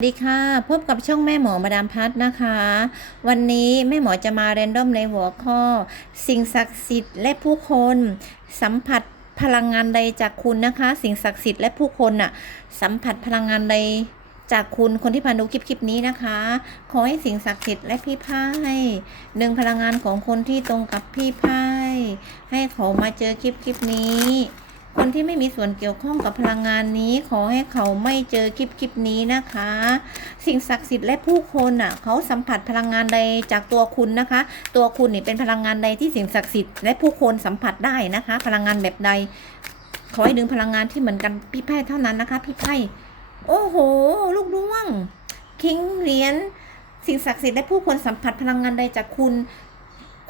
สวัสดีค่ะ พบกับช่องแม่หมอมาดามพัฒน์นะคะ วันนี้แม่หมอจะมาเรนดอมในหัวข้อ สิ่งศักดิ์สิทธิ์และผู้คนสัมผัสพลังงานใดจากคุณนะคะ สิ่งศักดิ์สิทธิ์และผู้คนน่ะสัมผัสพลังงานใดจากคุณคนที่ผ่านดูคลิปคลิปนี้นะคะ ขอให้สิ่งศักดิ์สิทธิ์และพี่ไพ่หนึ่งพลังงานของคนที่ตรงกับพี่ไพ่ให้เขามาเจอคลิปคลิปนี้ คนที่ไม่มีส่วนเกี่ยวข้องกับพลังงานนี้ ขอให้เขาไม่เจอคลิปคลิปนี้นะคะ สิ่งศักดิ์สิทธิ์และผู้คนอะเขาสัมผัสพลังงานใดจากตัวคุณนะคะ ตัวคุณนี่เป็นพลังงานใดที่สิ่งศักดิ์สิทธิ์และผู้คนสัมผัสได้นะคะ พลังงานแบบใด ขอให้ดึงพลังงานที่เหมือนกันพี่ไพ่เท่านั้นนะคะ พี่ไพ่โอ้โห ลูกดวงคิงเหรียญสิ่งศักดิ์สิทธิ์และผู้คนสัมผัสพลังงานใดจากคุณ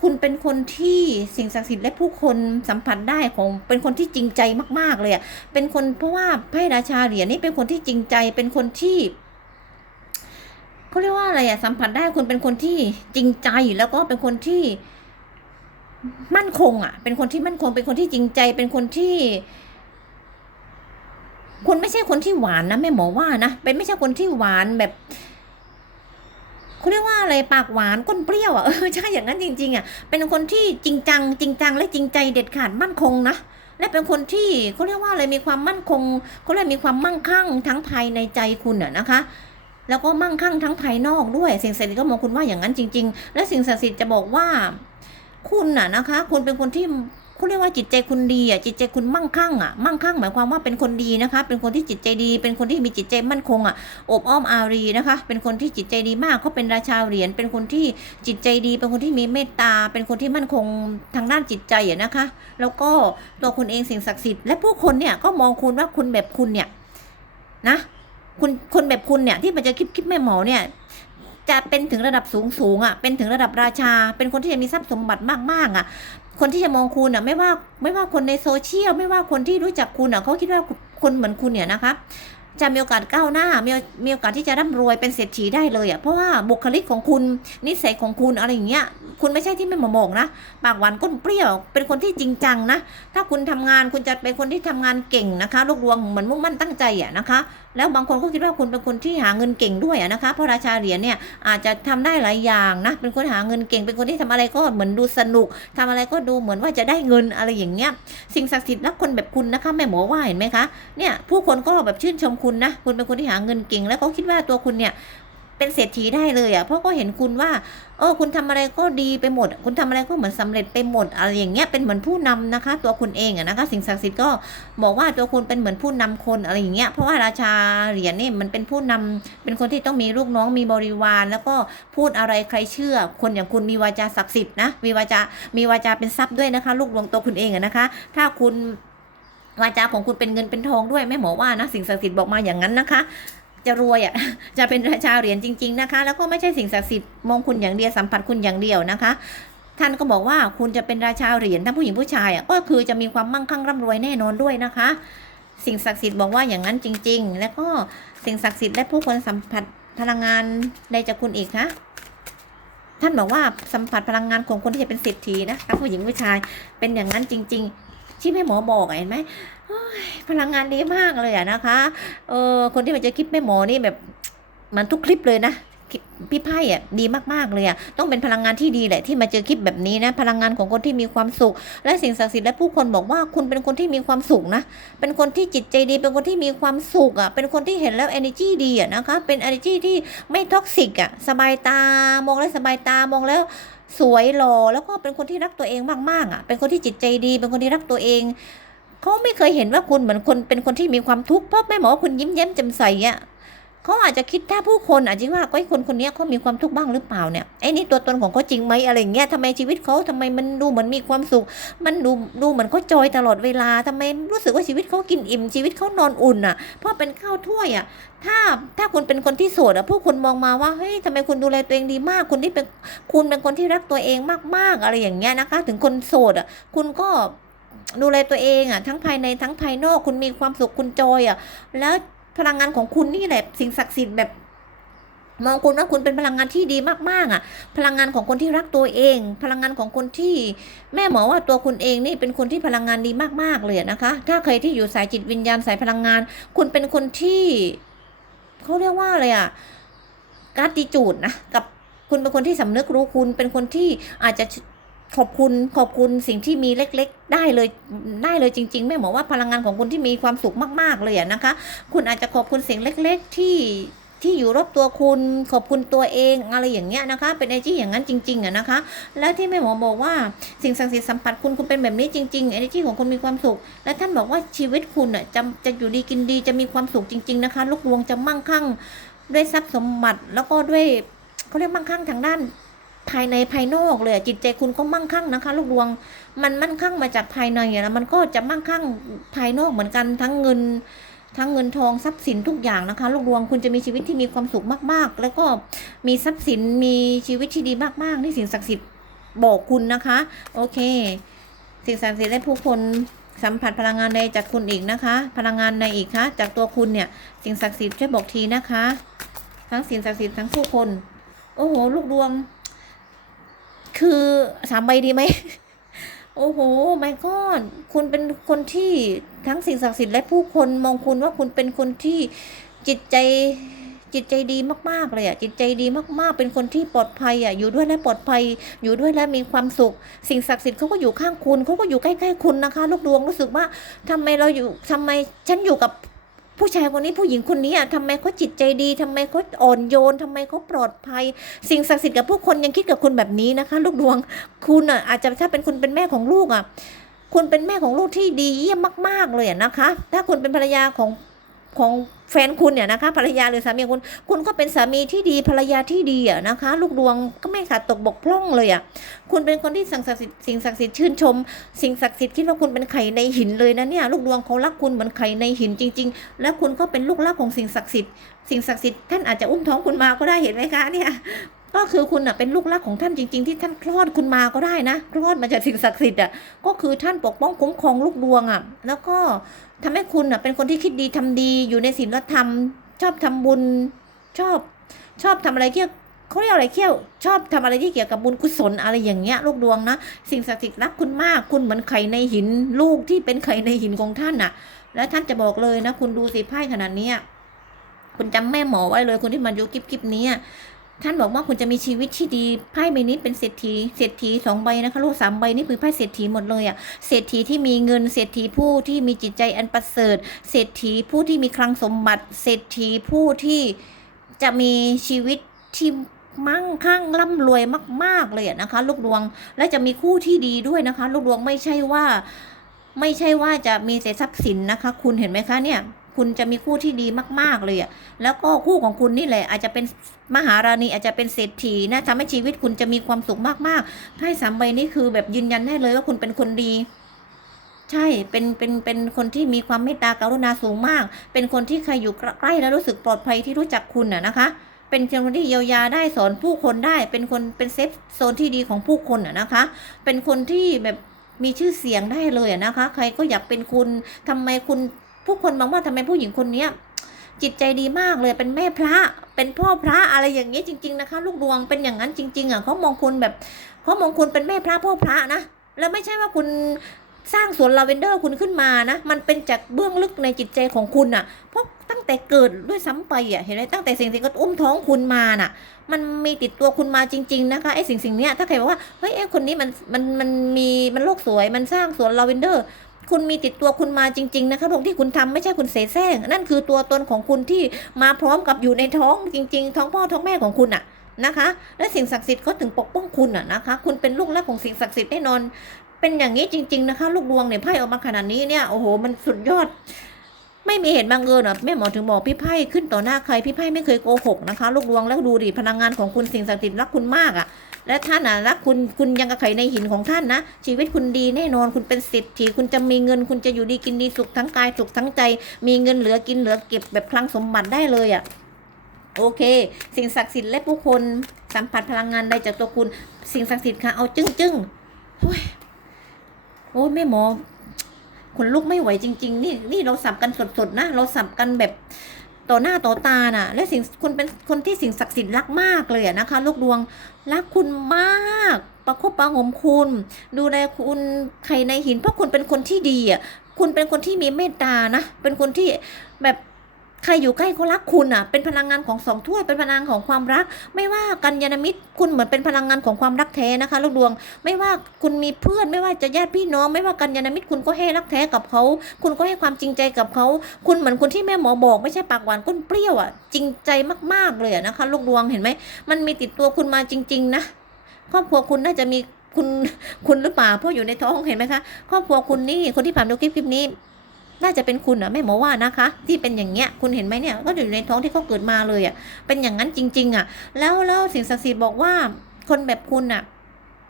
คุณเป็นคนที่สิ่งศักดิ์สิทธิ์และผู้คนสัมผัสได้ของเป็นคนที่จริงใจมาก ๆ เลยอะเป็นคนเพราะว่าไพ่ราชาเหรียญนี่เป็นคนที่จริงใจเป็นคนที่เขาเรียกว่าอะไรอะสัมผัสได้คุณเป็นคนที่จริงใจแล้วก็เป็นคนที่มั่นคงอะเป็นคนที่มั่นคง เป็นคนที่จริงใจ เป็นคนที่ คุณไม่ใช่คนที่หวานนะแม่หมอว่านะ เป็นไม่ใช่คนที่หวานแบบ เขาเรียกว่าอะไรปากหวานก้นเปรี้ยวอะเออใช่อย่างนั้นจริง ๆอะเป็นคนที่จริงจัง จริงจังและจริงใจเด็ดขาดมั่นคงนะและเป็นคนที่เขาเรียกว่าอะไรมีความมั่นคงเขาเรียกมีความมั่งคั่งทั้งภายในใจคุณอะนะคะแล้วก็มั่งคั่งทั้งภายนอกด้วย สิ่งศักดิ์สิทธิ์ก็มองคุณว่าอย่างนั้นจริง ๆ และสิ่งศักดิ์สิทธิ์จะบอกว่าคุณน่ะนะคะคุณเป็นคนที่ เขาเรียกว่าจิตใจคุณดีอะจิตใจคุณมั่งคั่งอะมั่งคั่งหมายความว่าเป็นคนดีนะคะ เป็นคนที่จิตใจดี เป็นคนที่มีจิตใจมั่นคงอะอบอ้อมอารีนะคะ เป็นคนที่จิตใจดีมากเขาเป็นราชาเหรียญเป็นคนที่จิตใจดี เป็นคนที่มีเมตตา เป็นคนที่มั่นคงทางด้านจิตใจอะนะคะ แล้วก็ตัวคุณเองสิ่งศักดิ์สิทธิ์และผู้คนเนี่ยก็มองคุณว่าคุณแบบคุณเนี่ยนะคุณคนแบบคุณเนี่ยที่มันจะคิดคิดแม่หมอเนี่ยจะเป็นถึงระดับสูงสูงอะ เป็นถึงระดับราชา เป็นคนที่จะมีทรัพย์สมบัติมากๆอะ คนที่จะมองคุณอะไม่ว่าไม่ว่าคนในโซเชียลไม่ว่าคนที่รู้จักคุณอะเขาคิดว่าคนเหมือนคุณเนี่ยนะคะจะมีโอกาสก้าวหน้ามีมีโอกาสที่จะร่ำรวยเป็นเศรษฐีได้เลยอะเพราะว่าบุคลิกของคุณนิสัยของคุณอะไรอย่างเงี้ย คุณไม่ใช่ที่ไม่หมามองนะ ปากหวานก้นเปรี้ยว เป็นคนที่จริงจังนะ ถ้าคุณทำงานคุณจะเป็นคนที่ทำงานเก่งนะคะลูกดวงเหมือนมุ่งมั่นตั้งใจอะนะคะ แล้วบางคนก็คิดว่าคุณเป็นคนที่หาเงินเก่งด้วยอะนะคะ เพราะราชาเหรียญเนี่ยอาจจะทำได้หลายอย่างนะ เป็นคนหาเงินเก่ง เป็นคนที่ทำอะไรก็เหมือนดูสนุกทำอะไรก็ดูเหมือนว่าจะได้เงินอะไรอย่างเงี้ย สิ่งศักดิ์สิทธิ์รักคนแบบคุณนะคะแม่หมอว่าเห็นไหมคะ เนี่ยผู้คนก็แบบชื่นชมคุณนะ คุณเป็นคนที่หาเงินเก่ง แล้วเขาคิดว่าตัวคุณเนี่ย เป็นเศรษฐีได้เลยอะเพราะก็เห็นคุณว่าเออคุณทำอะไรก็ดีไปหมด คุณทำอะไรก็เหมือนสำเร็จไปหมดอะไรอย่างเงี้ยเป็นเหมือนผู้นำนะคะ ตัวคุณเองอะนะคะ สิ่งศักดิ์สิทธิ์ก็บอกว่าตัวคุณเป็นเหมือนผู้นำคนอะไรอย่างเงี้ยเพราะว่าราชาเหรียญนี่มันเป็นผู้นำเป็นคนที่ต้องมีลูกน้องมีบริวาร แล้วก็พูดอะไรใครเชื่อ คนอย่างคุณมีวาจาศักดิ์สิทธิ์นะมีวาจามีวาจาเป็นทรัพย์ด้วยนะคะ ลูกดวงตัวคุณเองอะนะคะ ถ้าคุณวาจาของคุณเป็นเงินเป็นทองด้วยแม่หมอว่านะสิ่งศักดิ์สิทธิ์บอกมาอย่างนั้นนะคะ จะรวยอะจะเป็นราชาเหรียญจริง ๆนะคะ แล้วก็ไม่ใช่สิ่งศักดิ์สิทธิ์มองคุณอย่างเดียวสัมผัสคุณอย่างเดียวนะคะ ท่านก็บอกว่าคุณจะเป็นราชาเหรียญทั้งผู้หญิงผู้ชายอะก็คือจะมีความมั่งคั่งร่ำรวยแน่นอนด้วยนะคะ สิ่งศักดิ์สิทธิ์บอกว่าอย่างนั้นจริง ๆ แล้วก็สิ่งศักดิ์สิทธิ์และผู้คนสัมผัสพลังงานใดจากคุณอีกคะท่านบอกว่าสัมผัสพลังงานของคนที่จะเป็นเศรษฐีนะทั้งผู้หญิงผู้ชายเป็นอย่างนั้นจริง ๆ ที่แม่หมอบอกเห็นไหมพลังงานดีมากเลยอะนะคะ เออคนที่มันจะคลิปแม่หมอนี่แบบมันทุกคลิปเลยนะ พี่ไพ่อะดีมากๆเลยอะต้องเป็นพลังงานที่ดีแหละที่มาเจอคลิปแบบนี้นะพลังงานของคนที่มีความสุข และสิ่งศักดิ์สิทธิ์และผู้คนบอกว่าคุณเป็นคนที่มีความสุขนะเป็นคนที่จิตใจดี เป็นคนที่มีความสุขอะเป็นคนที่เห็นแล้ว energy ดีอะนะคะเป็น energy ที่ไม่ท็อกซิกอะสบายตามองแล้วสบายตามองแล้วสวยหล่อแล้วก็เป็นคนที่รักตัวเองมากๆอะเป็นคนที่จิตใจดี เป็นคนที่รักตัวเองเขาไม่เคยเห็นว่าคุณเหมือนคนเป็นคนที่มีความทุกข์เพราะแม่หมอคุณยิ้มแย้มแจ่มใสอะ เขาอาจจะคิดถ้าผู้คนอาจจะว่าก็ไอ้คนคนนี้เขามีความทุกข์บ้างหรือเปล่าเนี่ยไอ้นี่ตัวตนของเขาจริงไหมอะไรอย่างเงี้ยทำไมชีวิตเขาทำไมมันดูเหมือนมีความสุข มันดูดูเหมือนเขาจอยตลอดเวลาทำไมรู้สึกว่าชีวิตเขากินอิ่มชีวิตเขานอนอุ่นอะเพราะเป็นข้าวถ้วยอะถ้าถ้าคุณเป็นคนที่โสดอะผู้คนมองมาว่าเฮ้ยทำไมคุณดูแลตัวเองดีมาก คุณที่เป็นคุณเป็นคนที่รักตัวเองมากๆอะไรอย่างเงี้ยนะคะ ถึงคนโสดอะคุณก็ดูแลตัวเองอะทั้งภายในทั้งภายนอกคุณมีความสุขคุณจอยอะแล้ว พลังงานของคุณนี่แหละสิ่งศักดิ์สิทธิ์แบบมองคุณว่าคุณเป็นพลังงานที่ดีมากๆอะ พลังงานของคนที่รักตัวเอง พลังงานของคนที่แม่หมอว่าตัวคุณเองนี่เป็นคนที่พลังงานดีมากๆเลยนะคะ ถ้าเคยที่อยู่สายจิตวิญญาณสายพลังงาน คุณเป็นคนที่เขาเรียกว่าอะไรอะการติจูดนะกับคุณเป็นคนที่สำนึกรู้คุณเป็นคนที่อาจจะ ขอบคุณขอบคุณสิ่งที่มีเล็ก ๆ ได้เลยได้เลยจริงๆแม่หมอว่าพลังงานของคุณที่มีความสุขมาก ๆ เลยนะคะ คุณอาจจะขอบคุณสิ่งเล็ก ๆ ที่ที่อยู่รอบตัวคุณขอบคุณตัวเองอะไรอย่างเงี้ยนะคะ เป็นไอจีอย่างนั้นจริงๆอะนะคะ และที่แม่หมอบอกว่าสิ่งศักดิ์สิทธิ์สัมผัสคุณคุณเป็นแบบนี้จริงๆไอจีของคุณมีความสุข และท่านบอกว่าชีวิตคุณอะจะจะอยู่ดีกินดีจะมีความสุขจริง ๆ นะคะลูกดวงจะมั่งคั่ง ด้วยทรัพย์สมบัติแล้วก็ด้วยเขาเรียกมั่งคั่งทางด้าน ภายในภายนอกเลยจิตใจคุณก็มั่งคั่งนะคะ ลูกดวง มันมั่งคั่งมาจากภายในอะแล้วมันก็จะมั่งคั่งภายนอกเหมือนกันทั้งเงิน ทั้งเงินทองทรัพย์สินทุกอย่างนะคะ ลูกดวงคุณจะมีชีวิตที่มีความสุขมากๆ แล้วก็มีทรัพย์สินมีชีวิตที่ดีมากๆที่สิ่งศักดิ์สิทธิ์บอกคุณนะคะ โอเค สิ่งศักดิ์สิทธิ์และผู้คนสัมผัสพลังงานใดจากคุณอีกนะคะ พลังงานในอีกคะจากตัวคุณเนี่ย สิ่งศักดิ์สิทธิ์ช่วยบอกทีนะคะ ทั้งสิ่งศักดิ์สิทธิ์ทั้งผู้คน โอ้โห ลูกดวง คือสามใบดีไหม โอ้โหไม่ก็คุณเป็นคนที่ทั้งสิ่งศักดิ์สิทธิ์และผู้คนมองคุณว่าคุณเป็นคนที่จิตใจจิตใจดีมากๆเลยอะจิตใจดีมากๆ เป็นคนที่ปลอดภัยอะอยู่ด้วยและปลอดภัย อยู่ด้วยและมีความสุข สิ่งศักดิ์สิทธิ์เขาก็อยู่ข้างคุณเขาก็อยู่ใกล้ๆคุณนะคะ ลูกดวงรู้สึกว่าทำไมเราอยู่ทำไมฉันอยู่กับ ผู้ชายคนนี้ผู้หญิงคนนี้อะทำไมเขาจิตใจดีทำไมเขาอ่อนโยนทำไมเขาปลอดภัย สิ่งศักดิ์สิทธิ์กับผู้คนยังคิดกับคุณแบบนี้นะคะ ลูกดวงคุณอะอาจจะถ้าเป็นคุณเป็นแม่ของลูกอะคุณเป็นแม่ของลูกที่ดีเยี่ยมมาก ๆ เลยนะคะ ถ้าคุณเป็นภรรยาของของแฟนคุณเนี่ยนะคะภรรยาหรือสามีคุณ คุณก็เป็นสามีที่ดีภรรยาที่ดีอะนะคะ ลูกดวงก็ไม่ ขาดตกบกพร่องเลยอะคุณเป็นคนที่สิ่งศักดิ์สิทธิ์สิ่งศักดิ์สิทธิ์ชื่นชม สิ่งศักดิ์สิทธิ์คิดว่าคุณเป็นไข่ในหินเลยนะเนี่ยลูกดวงเขารักคุณเหมือนไข่ในหินจริง ๆ และคุณก็เป็นลูกรักของสิ่งศักดิ์สิทธิ์สิ่งศักดิ์สิทธิ์ท่านอาจจะอุ้มท้องคุณมาก็ได้เห็นไหมคะเนี่ยก็คือคุณอะเป็นลูกรักของท่านจริง ๆ ที่ท่านคลอดคุณมาก็ได้นะคลอดมาจากสิ่งศักดิ์สิทธิ์อะก็คือท่านปกป้องคุ้มครองลูกดวงอะแล้วก็ทำให้คุณอะเป็นคนที่คิดดีทำดีอยู่ในศีลธรรม ชอบทำบุญชอบชอบทำอะไรเกี่ยว เขาเรียกอะไรเกี่ยวชอบทำอะไรที่เกี่ยวกับบุญกุศลอะไรอย่างเงี้ยลูกดวงนะ สิ่งศักดิ์สิทธิ์รักคุณมาก คุณเหมือนไข่ในหินลูกที่เป็นไข่ในหินของท่านน่ะแล้วท่านจะบอกเลยนะ คุณดูสิไพ่ขนาดเนี้ยคุณจำแม่หมอไว้เลยคนที่มายุคลิปๆนี้ท่านบอกว่าคุณจะมีชีวิตที่ดีไพ่ใบนี้เป็นเศรษฐีเศรษฐีสองใบนะคะลูกสามใบนี่คือไพ่เศรษฐีหมดเลยอะเศรษฐีที่มีเงินเศรษฐีผู้ที่มีจิตใจอันประเสริฐ เศรษฐีผู้ที่มีคลังสมบัติ เศรษฐีผู้ที่จะมีชีวิตที่ มั่งคั่งร่ำรวยมาก ๆเลยอะนะคะ ลูกดวงและจะมีคู่ที่ดีด้วยนะคะ ลูกดวงไม่ใช่ว่า ไม่ใช่ว่าจะมีแต่ทรัพย์สินนะคะ คุณเห็นไหมคะเนี่ย คุณจะมีคู่ที่ดีมาก ๆเลยอะแล้วก็คู่ของคุณนี่แหละ อาจจะเป็นมหาราณีอาจจะเป็นเศรษฐีนะทำให้ชีวิตคุณจะมีความสุขมากๆไพ่สามใบนี้คือแบบยืนยันได้เลยว่าคุณเป็นคนดีใช่ เป็น เป็น เป็นคนที่มีความเมตตากรุณาสูงมาก เป็นคนที่ใครอยู่ใกล้แล้วรู้สึกปลอดภัยที่รู้จักคุณน่ะนะคะ เป็นคนที่เยียวยาได้สอนผู้คนได้ เป็นคนเป็นเซฟโซนที่ดีของผู้คนน่ะนะคะ เป็นคนที่แบบมีชื่อเสียงได้เลยอะนะคะ ใครก็อยากเป็นคุณทำไมคุณผู้คนมองว่าทำไมผู้หญิงคนเนี้ยจิตใจดีมากเลยเป็นแม่พระ เป็นพ่อพระอะไรอย่างเงี้ยจริง ๆนะคะ ลูกดวงเป็นอย่างนั้นจริง ๆอะเขามองคุณแบบเขามองคุณเป็นแม่พระพ่อพระนะแล้วไม่ใช่ว่าคุณ สร้างสวนลาเวนเดอร์คุณขึ้นมานะ มันเป็นจากเบื้องลึกในจิตใจของคุณอะ เพราะตั้งแต่เกิดด้วยซ้ำไปอะ เห็นไหมตั้งแต่สิ่งที่งก็อุ้มท้องคุณมาน่ะ มันมีติดตัวคุณมาจริง ๆ นะคะไอ้สิ่งสิ่งเนี้ยถ้าใครบอกว่าเฮ้ยไอ้คนนี้มันมันมันมีมันโลกสวยมันสร้างสวนลาเวนเดอร์คุณมีติดตัวคุณมาจริง ๆ นะคะตรงที่คุณทำไม่ใช่คุณเสแสร้ง นั่นคือตัวตนของคุณที่มาพร้อมกับอยู่ในท้องจริง ๆ ท้องพ่อท้องแม่ของคุณอะนะคะ และสิ่งศักดิ์สิทธิ์เขาถึงปกป้องคุณอะนะคะ คุณเป็นลูกรักของสิ่งศักดิ์สิทธิ์แน่นอน เป็นอย่างนี้จริง ๆนะคะ ลูกดวงเนี่ยไพ่ออกมาขนาดนี้เนี่ยโอ้โหมันสุดยอด ไม่มีเหตุบังเอิญอะแม่หมอถึงบอกพี่ไพ่ขึ้นต่อหน้าใครพี่ไพ่ไม่เคยโกหกนะคะ ลูกดวงแล้วดูดิพลังงานของคุณสิ่งศักดิ์สิทธิ์รักคุณมากอะและท่านอะรักคุณคุณยังกระไขในหินของท่านนะ ชีวิตคุณดีแน่นอนคุณเป็นสิทธิคุณจะมีเงินคุณจะอยู่ดีกินดีสุขทั้งกายสุขทั้งใจ มีเงินเหลือกินเหลือเก็บแบบคลังสมบัติได้เลยอะโอเค สิ่งศักดิ์สิทธิ์และผู้คนสัมผัสพลังงานใดจากตัวคุณ สิ่งศักดิ์สิทธิ์ค่ะเอาจึ้งจึ้ง อ้ยโอ้ยแม่หมอขนลุกไม่ไหวจริง ๆ นี่นี่เราสับกันสดๆนะเราสับกันแบบต่อหน้าต่อตาน่ะ และสิ่งคุณเป็นคนที่สิ่งศักดิ์สิทธิ์รักมากเลยนะคะ ลูกดวงรักคุณมาก ประคบประหงมคุณ ดูแลคุณใครในหินเพราะคุณเป็นคนที่ดีอะคุณเป็นคนที่มีเมตตานะ เป็นคนที่แบบ ใครอยู่ใกล้เขารักคุณอะ เป็นพลังงานของสองถ้วยเป็นพลังงานของความรัก ไม่ว่ากัญญาณมิตร คุณเหมือนเป็นพลังงานของความรักแท้นะคะลูกดวง ไม่ว่าคุณมีเพื่อน ไม่ว่าจะญาติพี่น้อง ไม่ว่ากัญญาณมิตร คุณก็ให้รักแท้กับเขา คุณก็ให้ความจริงใจกับเขา คุณเหมือนคนที่แม่หมอบอกไม่ใช่ปากหวานก้นเปรี้ยวอะ จริงใจมากๆเลยอะนะคะ ลูกดวงเห็นไหม มันมีติดตัวคุณมาจริง ๆ นะ ครอบครัวคุณน่าจะมีคุณคุณหรือเปล่าเพราะอยู่ในท้องเห็นไหมคะ ครอบครัวคุณนี่คนที่ผ่านดูคลิปคลิปนี้ น่าจะเป็นคุณอะแม่หมอว่านะคะ ที่เป็นอย่างเงี้ยคุณเห็นไหมเนี่ยก็อยู่ในท้องที่เขาเกิดมาเลยอะเป็นอย่างนั้นจริง ๆอะแล้วแล้วสิ่งศักดิ์สิทธิ์บอกว่า คนแบบคุณอะ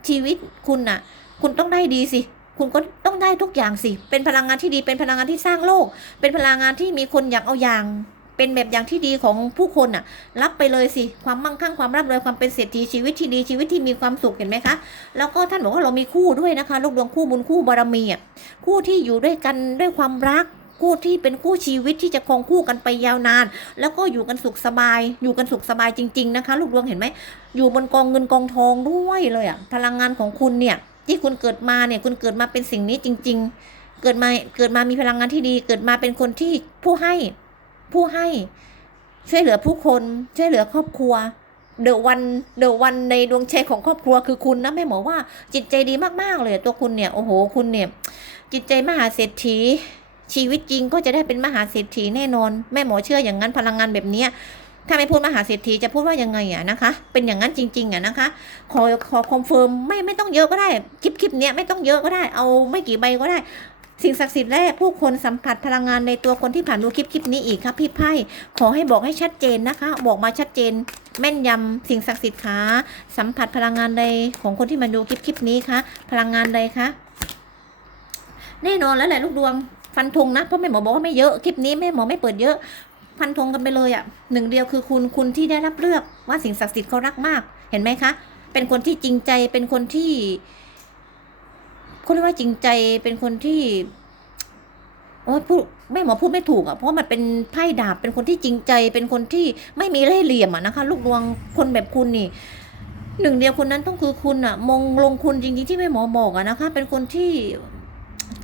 ชีวิตคุณอะคุณต้องได้ดีสิคุณก็ต้องได้ทุกอย่างสิ เป็นพลังงานที่ดี เป็นพลังงานที่สร้างโลก เป็นพลังงานที่มีคนอยากเอาอย่าง เป็นแบบอย่างที่ดีของผู้คนอะ รับไปเลยสิความมั่งคั่งความร่ำรวยความเป็นเศรษฐีชีวิตที่ดีชีวิตที่มีความสุขเห็นไหมคะ แล้วก็ท่านบอกว่าเรามีคู่ด้วยนะคะลูกดวงคู่บุญคู่บารมีอะคู่ที่อยู่ด้วยกันด้วยความรักคู่ที่เป็นคู่ชีวิตที่จะคงคู่กันไปยาวนาน แล้วก็อยู่กันสุขสบาย อยู่กันสุขสบายจริง ๆนะคะ ลูกดวงเห็นไหมอยู่บนกองเงินกองทองด้วยเลยอะพลังงานของคุณเนี่ย ที่คุณเกิดมาเนี่ยคุณเกิดมาเป็นสิ่งนี้จริง ๆ เกิดมาเกิดมามีพลังงานที่ดี เกิดมาเป็นคนที่ผู้ให้ ผู้ให้ช่วยเหลือผู้คนช่วยเหลือครอบครัวเดอะวันเดอะวันในดวงใจของครอบครัวคือคุณนะแม่หมอว่าจิตใจดีมากๆเลยตัวคุณเนี่ยโอ้โหคุณเนี่ย จิตใจมหาเศรษฐี ชีวิตจริงก็จะได้เป็นมหาเศรษฐีแน่นอน แม่หมอเชื่ออย่างนั้นพลังงานแบบเนี้ยถ้าไม่พูดมหาเศรษฐีจะพูดว่ายังไงอะนะคะ เป็นอย่างนั้นจริงๆอะนะคะ ขอขอคอนเฟิร์มไม่ไม่ต้องเยอะก็ได้คลิปคลิปเนี้ยไม่ต้องเยอะก็ได้ เอาไม่กี่ใบก็ได้ สิ่งศักดิ์สิทธิ์และผู้คนสัมผัสพลังงานในตัวคนที่ผ่านดูคลิปคลิปนี้อีกครับพี่ไพ่ขอให้บอกให้ชัดเจนนะคะ บอกมาชัดเจน แม่นยำสิ่งศักดิ์สิทธิ์คะสัมผัสพลังงานใดของคนที่มาดูคลิปคลิปนี้คะพลังงานใดคะแน่นอนแล้วแหละลูกดวงฟันธงนะเพราะแม่หมอบอกว่าไม่เยอะคลิปนี้แม่หมอไม่เปิดเยอะฟันธงกันไปเลยอะ่ะหนึ่งเดียวคือคุณคุณที่ได้รับเลือกว่าสิ่งศักดิ์สิทธิ์เขารักมาก เห็นไหมคะ เป็นคนที่จริงใจเป็นคนที่ เขาเรียกว่าจริงใจเป็นคนที่โอ้พูดแม่หมอพูดไม่ถูกอะ่ะเพราะมันเป็นไพ่ดาบเป็นคนที่จริงใจ เป็นคนที่ไม่มีเล่ห์เหลี่ยมอะนะคะ ลูกดวงคนแบบคุณนี่หนึ่งเดียวคนนั้นต้องคือคุณอะมงลงคุณจริงๆที่แม่หมอบอกอะนะคะ เป็นคนที่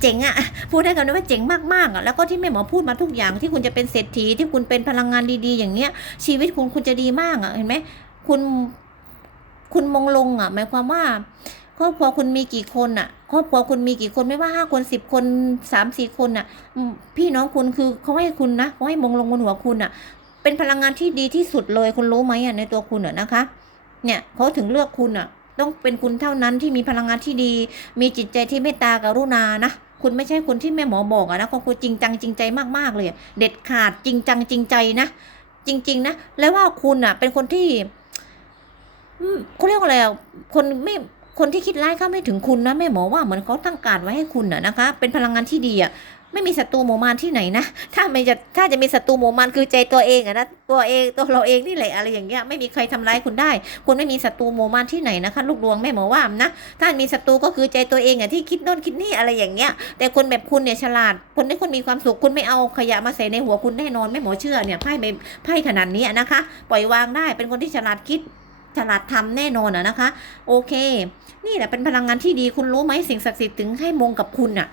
เจ๋งอะพูดได้กันว่าเจ๋งมากๆอะแล้วก็ที่แม่หมอพูดมาทุกอย่างที่คุณจะเป็นเศรษฐีที่คุณเป็นพลังงานดีๆ อย่างเนี้ย ชีวิตคุณคุณจะดีมากอะเห็นไหมคุณคุณมองลงอะหมายความว่า ครอบครัวคุณมีกี่คนอะ ครอบครัวคุณมีกี่คนไม่ว่าห้าคนสิบคนสามสี่คนอะ พี่น้องคุณคือเขาให้คุณนะเขาให้มงลงบนหัวคุณอะ เป็นพลังงานที่ดีที่สุดเลยคุณรู้ไหมอะในตัวคุณอะนะคะ เนี่ยเขาถึงเลือกคุณอะ ต้องเป็นคุณเท่านั้นที่มีพลังงานที่ดี มีจิตใจที่เมตตากรุณานะคุณไม่ใช่คนที่แม่หมอบอกอะนะคุณคุณจริงจังจริงใจมากๆเลยเด็ดขาดจริงจังจริงใจนะจริง ๆ นะแล้วว่าคุณอะเป็นคนที่เขาเรียกว่าอะไรอะคนไม่ คนที่คิดร้ายเข้าไม่ถึงคุณนะแม่หมอว่าเหมือนเขาตั้งการไว้ให้คุณอะนะคะ เป็นพลังงานที่ดีอะไม่มีศัตรูหมู่มารที่ไหนนะ ถ้าไม่จะถ้าจะมีศัตรูหมู่มารคือใจตัวเองอะนะตัวเองตัวเราเองนี่แหละอะไรอย่างเงี้ยไม่มีใครทำร้ายคุณได้ คุณไม่มีศัตรูหมู่มารที่ไหนนะคะ ลูกดวงแม่หมอว่านะถ้ามีศัตรูก็คือใจตัวเองอะที่คิดโน่นคิดนี่อะไรอย่างเงี้ย แต่คนแบบคุณเนี่ยฉลาด คนที่คุณมีความสุขคุณไม่เอาขยะมาใส่ในหัวคุณแน่นอนแม่หมอเชื่อเนี่ยไพ่ไพ่ขนาดนี้นะคะ ปล่อยวางได้เป็นคนที่ฉลาดคิด ฉลาดทำแน่นอนอะนะคะ โอเค นี่แหละเป็นพลังงานที่ดีคุณรู้ไหมสิ่งศักดิ์สิทธิ์ถึงให้มงกับคุณอะ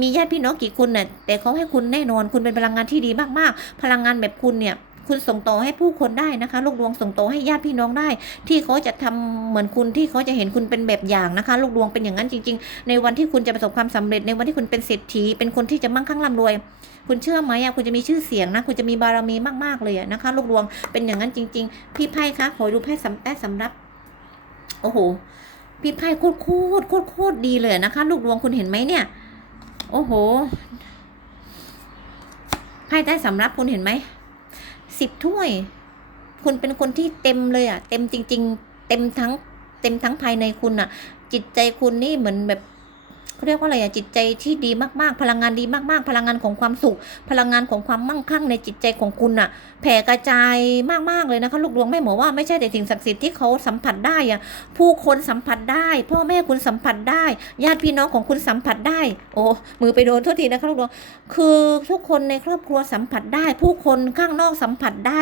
มีญาติพี่น้องกี่คนน่ะแต่เขาให้คุณแน่นอนคุณเป็นพลังงานที่ดีมากๆ พลังงานแบบคุณเนี่ย คุณส่งต่อให้ผู้คนได้นะคะลูกดวงส่งต่อให้ญาติพี่น้องได้ ที่เขาจะทำเหมือนคุณที่เขาจะเห็นคุณเป็นแบบอย่างนะคะ ลูกดวงเป็นอย่างนั้นจริง ๆ ในวันที่คุณจะประสบความสำเร็จในวันที่คุณเป็นเศรษฐีเป็นคนที่จะมั่งคั่งร่ำรวย คุณเชื่อไหมอะคุณจะมีชื่อเสียงนะคุณจะมีบารมีมากๆเลยนะคะ ลูกดวงเป็นอย่างนั้นจริง ๆ พี่ไพ่คะขอดูไพ่สำแต้สำรับ โอ้โหพี่ไพ่โคตรโคตรโคตรโคตรดีเลยนะคะ ลูกดวงคุณเห็นไหมเนี่ย โอ้โหไพ่ใต้สำรับคุณเห็นไหม สิบถ้วย คุณเป็นคนที่เต็มเลยอะ เต็มจริง ๆ เต็มทั้ง เต็มทั้งภายในคุณอะ จิตใจคุณนี่เหมือนแบบ เขาเรียกว่าอะไรอะจิตใจที่ดีมากๆ พลังงานดีมากๆ พลังงานของความสุข พลังงานของความมั่งคั่งในจิตใจของคุณอะแผ่กระจายมากๆเลยนะคะลูกดวงแม่หมอว่าไม่ใช่แต่สิ่งศักดิ์สิทธิ์ที่เขาสัมผัสได้อะผู้คนสัมผัสได้ พ่อแม่คุณสัมผัสได้ญาติพี่น้องของคุณสัมผัสได้ โอ้มือไปโดนโทษทีนะคะลูกดวงคือทุกคนในครอบครัวสัมผัสได้ ผู้คนข้างนอกสัมผัสได้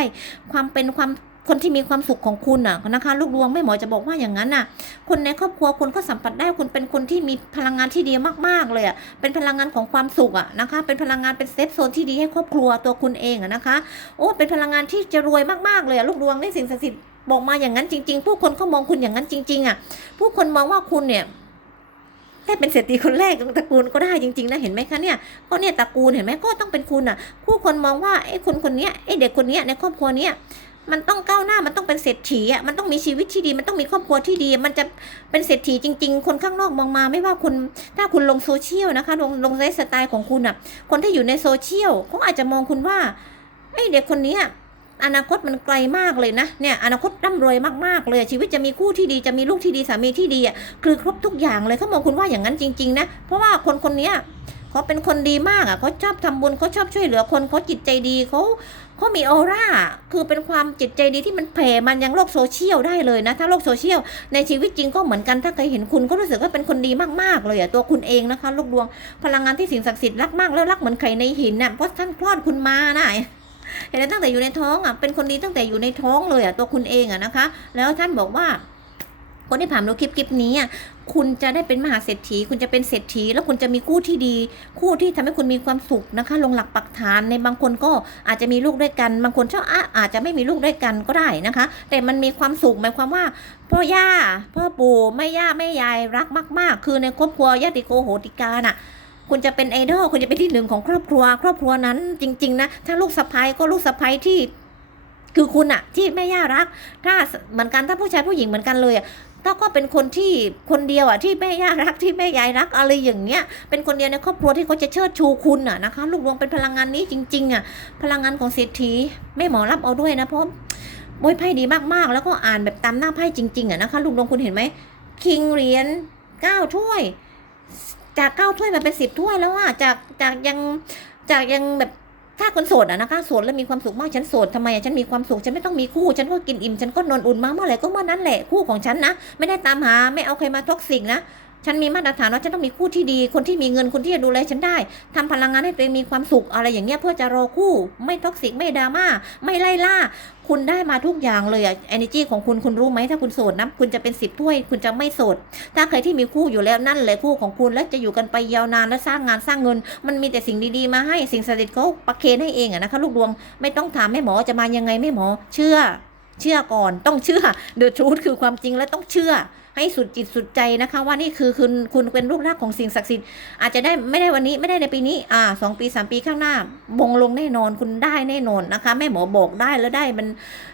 ความเป็นความ คนที่มีความสุขของคุณอะนะคะลูกดวงแม่หมอจะบอกว่าอย่างนั้นน่ะ คนในครอบครัวคุณก็สัมผัสได้คุณเป็นคนที่มีพลังงานที่ดีมากๆเลยอะเป็นพลังงานของความสุขอะนะคะ เป็นพลังงานเป็นเซฟโซนที่ดีให้ครอบครัวตัวคุณเองอะนะคะ โอ้เป็นพลังงานที่จะรวยมากๆเลยอะลูกดวงนี่สิ่งศักดิ์สิทธิ์บอกมาอย่างนั้นจริง ๆ ผู้คนก็มองคุณอย่างนั้นจริง ๆอะผู้คนมองว่าคุณเนี่ยได้เป็นเศรษฐีคนแรกของตระกูลก็ได้จริงๆนะเห็นไหมคะเนี่ยก็เนี่ยตระกูลเห็นไหมก็ต้องเป็นคุณอะ ผู้คนมองว่าไอ้คนคนนี้ไอ้เด็กคนนี้ในครอบครัวเนี้ย มันต้องก้าวหน้ามันต้องเป็นเศรษฐีอะมันต้องมีชีวิตที่ดีมันต้องมีครอบครัวที่ดี มันจะเป็นเศรษฐีจริง ๆ คนข้างนอกมองมา ไม่ว่าคุณถ้าคุณลงโซเชียลนะคะลงลงไลฟ์สไตล์ของคุณอะคนที่อยู่ในโซเชียลเขาอาจจะมองคุณว่าไอ้เด็กคนนี้อนาคตมันไกลมากเลยนะเนี่ยอนาคตร่ำรวยมากๆเลย ชีวิตจะมีคู่ที่ดีจะมีลูกที่ดีสามีที่ดีอะคือครบทุกอย่างเลยเขามองคุณว่าอย่างนั้นจริง ๆ นะ เพราะว่าคนคนนี้เขาเป็นคนดีมากอะเขาชอบทำบุญเขาชอบช่วยเหลือคนเขาจิตใจดีเขา เขามีออร่าคือเป็นความจิตใจดีที่มันแผ่มันยังโลกโซเชียลได้เลยนะถ้าโลกโซเชียลในชีวิตจริงก็เหมือนกันถ้าเคยเห็นคุณก็รู้สึกว่าเป็นคนดีมากๆเลยอะตัวคุณเองนะคะลูกดวงพลังงานที่สิ่งศักดิ์สิทธิ์รักมากแล้วรักเหมือนไข่ในหินน่ะเพราะท่านคลอดคุณมานะเห็นไหมตั้งแต่อยู่ในท้องอะเป็นคนดีตั้งแต่อยู่ในท้องเลยอะตัวคุณเองอะนะคะ แล้วท่านบอกว่า คนที่ผ่านดูคลิปคลิปนี้อะคุณจะได้เป็นมหาเศรษฐี คุณจะเป็นเศรษฐี แล้วคุณจะมีคู่ที่ดี คู่ที่ทำให้คุณมีความสุขนะคะ ลงหลักปักฐานในบางคนก็อาจจะมีลูกด้วยกัน บางคนชอบอะอาจจะไม่มีลูกด้วยกันก็ได้นะคะ แต่มันมีความสุขหมายความว่าพ่อย่า พ่อปู่แม่ย่าแม่ยายรักมาก ๆ คือในครอบครัวญาติโกโหติกาน่ะคุณจะเป็นไอดอลคุณจะเป็นที่หนึ่งของครอบครัว ครอบครัวนั้นจริง ๆ นะ ถ้าลูกสะพ้ายก็ลูกสะพ้ายที่คือคุณอะที่แม่ย่ารัก ถ้าเหมือนกันถ้าผู้ชายผู้หญิงเหมือนกันเลยอะ ถ้าก็เป็นคนที่คนเดียวอะที่แม่ย่ารักที่แม่ยายรักอะไรอย่างเงี้ย เป็นคนเดียวในครอบครัวที่เขาจะเชิดชูคุณอะนะคะ ลูกดวงเป็นพลังงานนี้จริงๆอะพลังงานของเศรษฐีแม่หมอรับเอาด้วยนะเพราะโอ้ยไพ่ดีมากๆ แล้วก็อ่านแบบตามหน้าไพ่จริงๆอะนะคะ ลูกดวงคุณเห็นไหมคิงเหรียญเก้าถ้วย จากเก้าถ้วยมาเป็นสิบถ้วยแล้วอะจากจากยังจากยังแบบ ถ้าคนโสดอะนะคะโสดแล้วมีความสุขมากฉันโสดทำไมอะฉันมีความสุขฉันไม่ต้องมีคู่ ฉันก็กินอิ่มฉันก็นอนอุ่นมาเมื่อไหร่ก็เมื่อนั้นแหละคู่ของฉันนะ ไม่ได้ตามหาไม่เอาใครมาท็อกซิกนะ ฉันมีมาตรฐานว่าฉันต้องมีคู่ที่ดี คนที่มีเงินคนที่จะดูแลฉันได้ทำพลังงานให้ตัวเองมีความสุขอะไรอย่างเงี้ยเพื่อจะรอคู่ ไม่ท็อกซิกไม่ดราม่าไม่ไล่ล่า คุณได้มาทุกอย่างเลยอะ energy ของคุณคุณรู้ไหมถ้าคุณโสดนะคุณจะเป็นสิบถ้วย คุณจะไม่โสด ถ้าใครที่มีคู่อยู่แล้วนั่นแหละคู่ของคุณแล้วจะอยู่กันไปยาวนานและสร้างงานสร้างเงิน มันมีแต่สิ่งดีๆมาให้สิ่งศักดิ์สิทธิ์เขาประเคนให้เองอะนะคะลูกดวงไม่ต้องถามแม่หมอจะมายังไงแม่หมอ เชื่อ เชื่อก่อนต้องเชื่อ the truth คือความจริงและต้องเชื่อ ให้สุดจิตสุดใจนะคะ ว่านี่คือคุณคุณเป็นลูกรักของสิ่งศักดิ์สิทธิ์อาจจะได้ไม่ได้วันนี้ไม่ได้ในปีนี้อ่าสองปีสามปีข้างหน้าบงลงแน่นอนคุณได้แน่นอนนะคะแม่หมอบอกได้แล้วได้มัน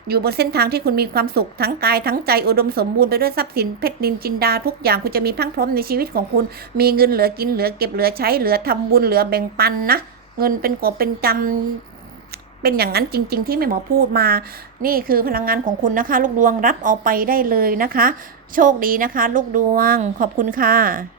อยู่บนเส้นทางที่คุณมีความสุขทั้งกายทั้งใจอุดมสมบูรณ์ไปด้วยทรัพย์สินเพชรนินจินดาทุกอย่างคุณจะมีพังพร้อมในชีวิตของคุณ มีเงินเหลือกินเหลือเก็บเหลือใช้เหลือทำบุญเหลือแบ่งปันนะเงินเป็นกอบเป็นกำ เป็นอย่างนั้นจริง ๆ ที่แม่หมอพูดมา นี่คือพลังงานของคุณนะคะ ลูกดวงรับเอาไปได้เลยนะคะ โชคดีนะคะ ลูกดวงขอบคุณค่ะ